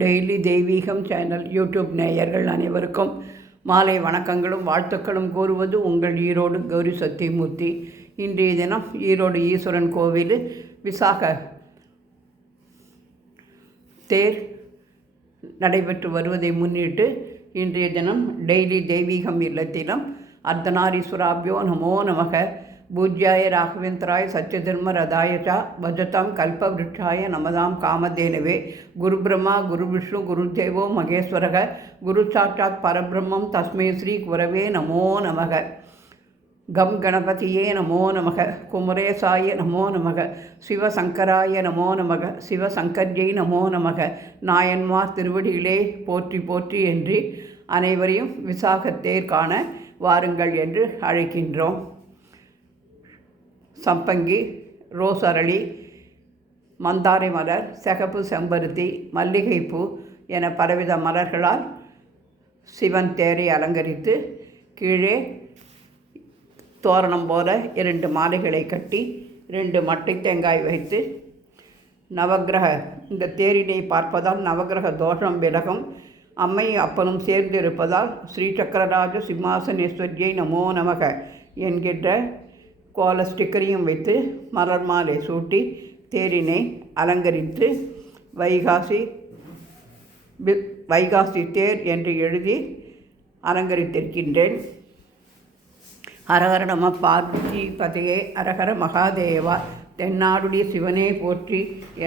Daily தெய்வீகம் channel YouTube நேயர்கள் அனைவருக்கும் மாலை வணக்கங்களும் வாழ்த்துக்களும் கூறுவது உங்கள் ஈரோடு கௌரி சத்தியமூர்த்தி. இன்றைய தினம் ஈரோடு ஈஸ்வரன் கோவில் விசாக தேர் நடைபெற்று வருவதை முன்னிட்டு இன்றைய தினம் டெய்லி தெய்வீகம் இல்லத்திலும் அர்த்தநாரீஸ்வராபியோ நமோ நமக பூஜ்யாய ராகவேந்திராய சத்யதர்ம ரதாயச்சா பஜதாம் கல்பவ்ருட்சாய நமதாம் காமதேனவே குரு பிரம்மா குரு விஷ்ணு குரு தேவோ மகேஸ்வரக குரு சாட்சாத் பரபிரம்மம் தஸ்மை ஸ்ரீ குரவே நமோ நமக கம் கணபதியே நமோ நமக குமரேசாய நமோ நமக சிவசங்கராய நமோ நமக சிவசங்கர்யை நமோ நமக நாயன்மார் திருவடிகளே போற்றி போற்றி என்று அனைவரையும் விசாகத்தேர் காண வாருங்கள் என்று அழைக்கின்றோம். சம்பங்கி, ரோஸ் அரளி, மந்தாரை மலர், சிகப்பு செம்பருத்தி, மல்லிகைப்பூ என பலவித மலர்களால் சிவன் தேரை அலங்கரித்து கீழே தோரணம் போல 2 மாலைகளை கட்டி 2 மட்டை தேங்காய் வைத்து நவக்கிரக இந்த தேரினை பார்ப்பதால் நவக்கிரக தோஷம் விலகும். அம்மை அப்பனும் சேர்ந்து இருப்பதால் ஸ்ரீ சக்கரராஜ சிம்மாசனேஸ்வரியை நமோ நமக என்கின்ற கோல ஸ்டிக்கரையும் வைத்து மலர் மாலை சூட்டி தேரினை அலங்கரித்து வைகாசி தேர் என்று எழுதி அலங்கரித்திருக்கின்றேன். ஹரஹர நம பார்வதி பதையே அரஹர மகாதேவா தென்னாடுடைய சிவனே போற்றி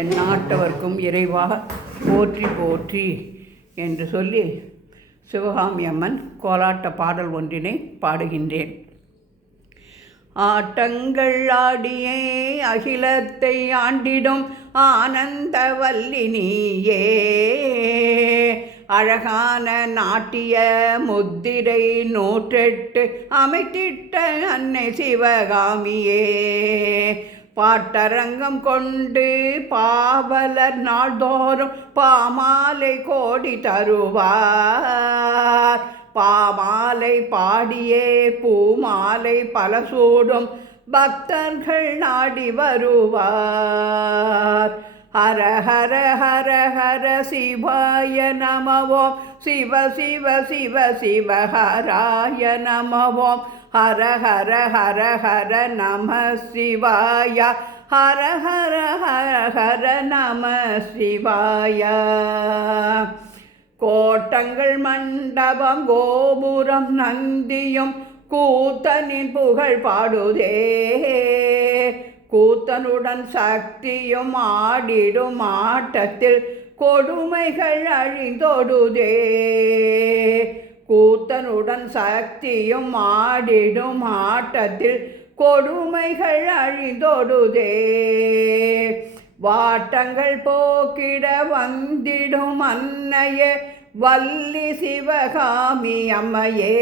எந்நாட்டவர்க்கும் இறைவா போற்றி போற்றி என்று சொல்லி சிவகாமி அம்மன் கோலாட்ட பாடல் ஒன்றினை பாடுகின்றேன். ஆட்டங்கள் ஆடியே அகிலத்தை ஆண்டிடும் ஆனந்த வல்லினியே அழகான நாட்டிய முத்திரை 108 அமைத்திட்ட அன்னை சிவகாமியே பாட்டரங்கம் கொண்டு பாவலர் நாள்தோறும் பாமாலை கோடி தருவார். பாமாலை பாடியே பூமாலை பல சூடும் பக்தர்கள் நாடி வருவார். ஹர ஹர ஹர ஹர சிவாய நமவோம் சிவ சிவ சிவ சிவ ஹராய நமவோம் ஹர ஹர ஹர ஹர நம சிவாய ஹர ஹர ஹர ஹர நம சிவாய. கோட்டங்கள் மண்டபம் கோபுரம் நந்தியும் கூத்தனின் புகழ் பாடுதே கூத்தனுடன் சக்தியும் ஆடிடும் ஆட்டத்தில் கொடுமைகள் அழிந்தோடுதே கூத்தனுடன் சக்தியும் ஆடிடும் ஆட்டத்தில் கொடுமைகள் அழிந்தோடுதே வாட்டங்கள் போக்கிட வந்திடும் அன்னையே வள்ளி சிவகாமி அம்மையே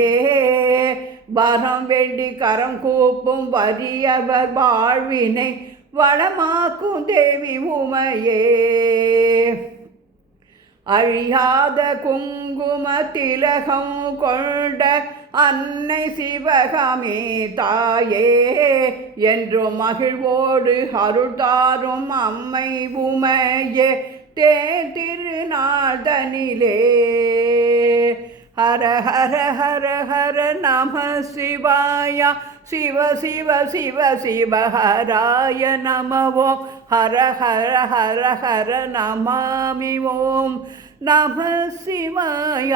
வரம் வேண்டி கரம் கூப்பும் வறியவர் வாழ்வினை வளமாக்கும் தேவி உமையே அழியாத குங்கும திலகம் கொண்ட அன்னை சிவகாமி தாயே என்றும் மகிழ்வோடு அருள்தாரும் அம்மை உமையே தேன் திருநாதனிலே ஹர ஹர ஹர ஹர நம சிவாய சிவ சிவ சிவ சிவ ஹராய நமவோம் ஹர ஹர ஹர ஹர நமாமி ஓம் நம சிவாய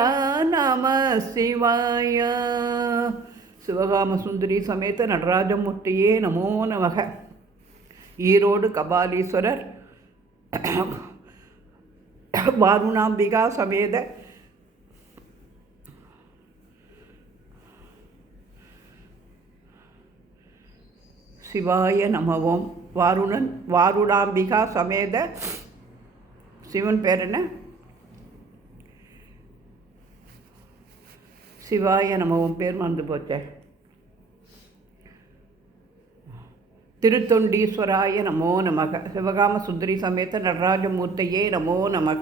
நம சிவாய. சிவகாம சுந்தரி சமேத நடராஜமூர்த்தியே நமோ நமக. ஈரோடு கபாலீஸ்வரர் வாருணாம்பிகா சமேத சிவாய நமவோம் வாருணாம்பிகா சமேத சிவன் பேர் என்ன சிவாய நமவோம் பேர் மறந்து போச்சே. திருத்தொண்டீஸ்வராய நமோ நமக. சிவகாம சுந்தரி சமேத நடராஜமூர்த்தியே நமோ நமக.